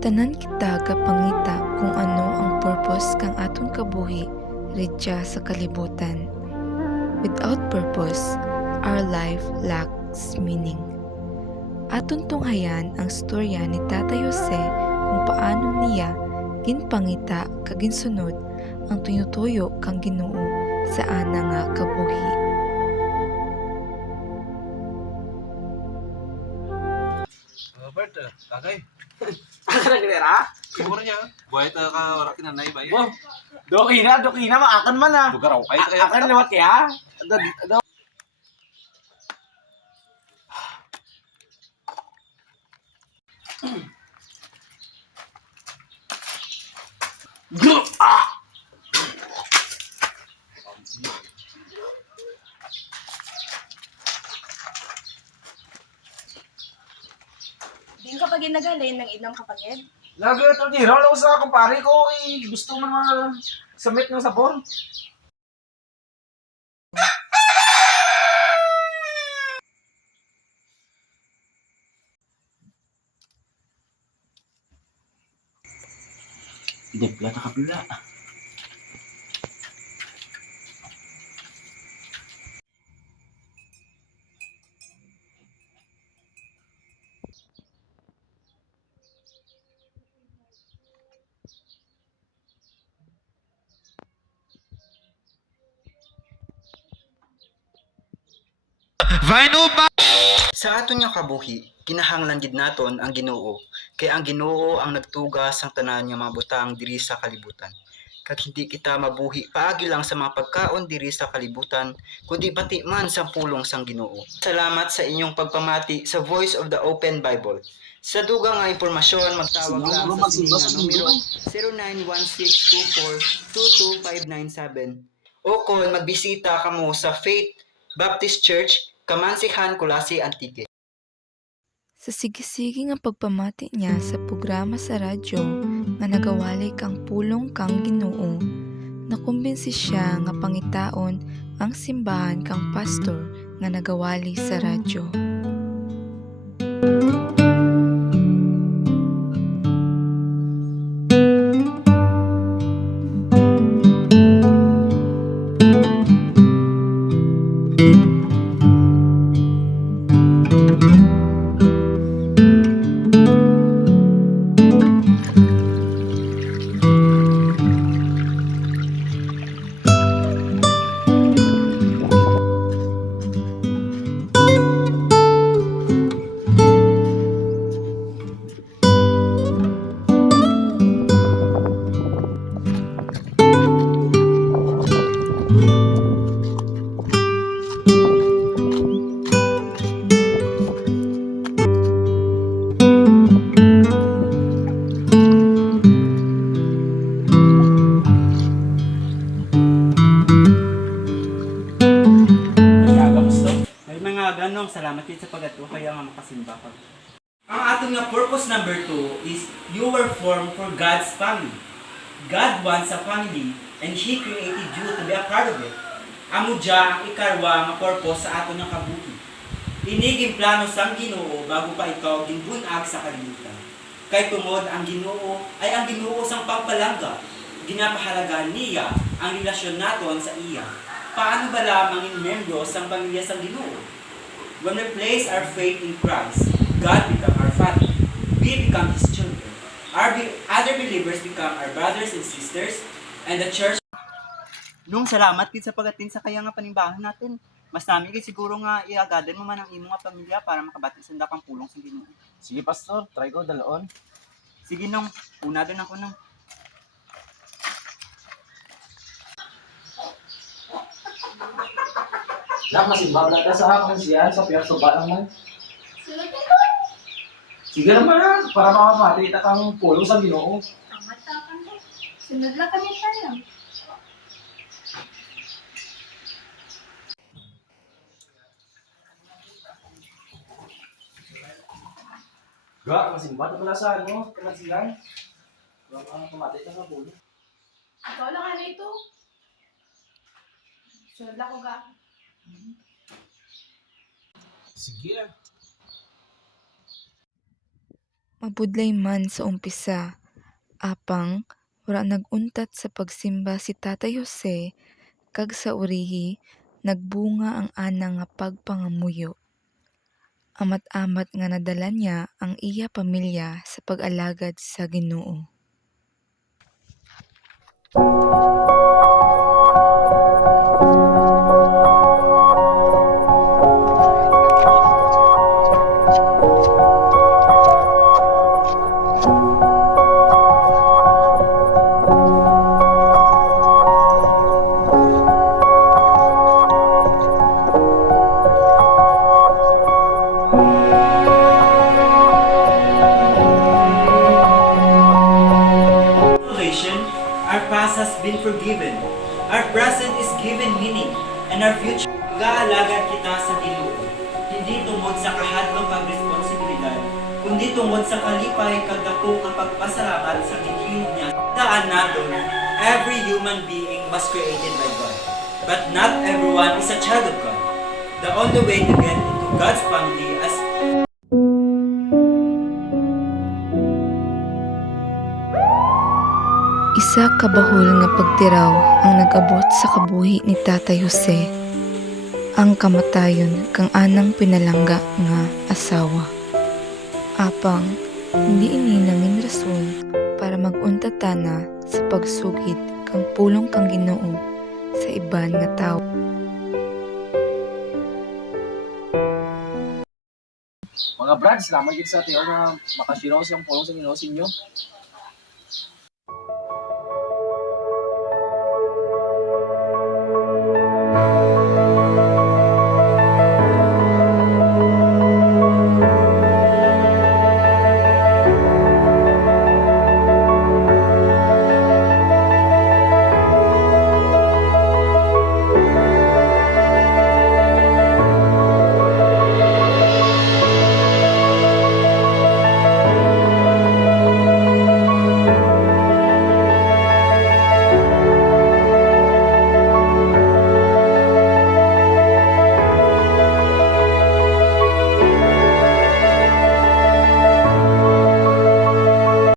Tanan kita gapangita kung ano ang purpose kang aton kabuhi ridya sa kalibutan. Without purpose, our life lacks meaning. Aton tunghayan ang storya ni Tatay Jose kung paano niya ginpangita kag ginsunod ang tinutuyo kang Ginoo sa ana nga kabuhi. Robert, tagay. Ano ginera? Siguro niya, buhay ta ka wala kinanay ba Wow. Doki na, maakan man ah. Lugar ako kahit kaya. Akan lewat ya. Ah! Di ka pag nagalin ng inom kapagid. Nagito di rolo sa kumpare ko gusto man submit ng sabon. Depla ta kapila. Sa aton nga kabuhi, kinahanglan gid naton ang Ginoo, kay ang Ginoo ang nagtugas sang tanan nga mga butang diri sa kalibutan. Kag hindi kita mabuhi paagi lang sa mga pagkaon diri sa kalibutan, kundi pati man sa pulong sang Ginoo. Salamat sa inyong pagpamati sa Voice of the Open Bible. Sa dugang nga impormasyon, magtawag lang sa sining nga numero 091624-22597 o kung magbisita kamo sa Faith Baptist Church, Kamansihan, Kulasi, Antique. Sa sigisigi nga pagpamati niya sa programa sa radyo nga nagawali kang pulong kang Ginoo, nakumbinsi siya nga pangitaon ang simbahan kang pastor nga nagawali sa radyo. Ay mga ganong, salamat din sa pag-ato kaya nga makasimba ka. Ang atong nga purpose number 2 is you were formed for God's family. God wants a family and He created you to be a part of it. Amo dya ang ikarwa nga purpose sa aton nga kabuhi. Iniging plano sang Ginoo bago pa ikaw ginbunag sa kalibutan. Kay tungod ang Ginoo ay ang Ginoo sang pagpalangga. Ginapahalaga niya ang relasyon naton sa iya. Paano ba lamang in membro sang pamilya sang Ginoo? When we place our faith in Christ, God become our Father. We become His children. Other believers become our brothers and sisters, and the church. Nung salamat gid sa pagatin sa kaya nga panimbahan natin. Mas nami gid siguro nga iagadan mo man ang imong nga pamilya para makabati sa dakang pulong sa Ginoo. Sige pastor, try ko dalaon. Sige nung, una din ako nung. Nak masimba lang ka sa akin siya sa piyang suba lang man. Sunod na ko. Sige naman, para makapati ta kang pulong sa Ginoo. Pamatakan ko. Sunod lang kami tayo. Ga, masimba ta pala sa ano, kamansilan. Para pamati ta sa pulong. Ikaw lang ano ito. Sunod lang ko ga. Sige. Mabudlay man sa umpisa, apang wala naguntat sa pagsimba si Tatay Jose kag sa urihi nagbunga ang ana nga pagpangamuyo. Amat-amat nga nadala niya ang iya pamilya sa pag-alagad sa Ginoo. Salvation, our past has been forgiven. Our present is given meaning, and our future mag-aalagan kita sa Ginoo. Hindi tungod sa kahadlong kag responsibilidad, kundi tungod sa kalipay kag dako nga pagpasalamat sa gihimo niya. Daan naton, every human being was created by God, but not everyone is a child of God. The only way to get into God's family as Isa ka bahol nga pagtiraw ang nag-abot sa kabuhi ni Tatay Jose. Ang kamatayon kang anang pinalangga nga asawa. Apang hindi ini nangin rason para mag-untatana sa pagsugid kang pulong kang Ginoo sa iban nga tawo. Mga brad, salamat gid sa tiyo nga makasiraw siyang pulong sa Ginoo sa inyo.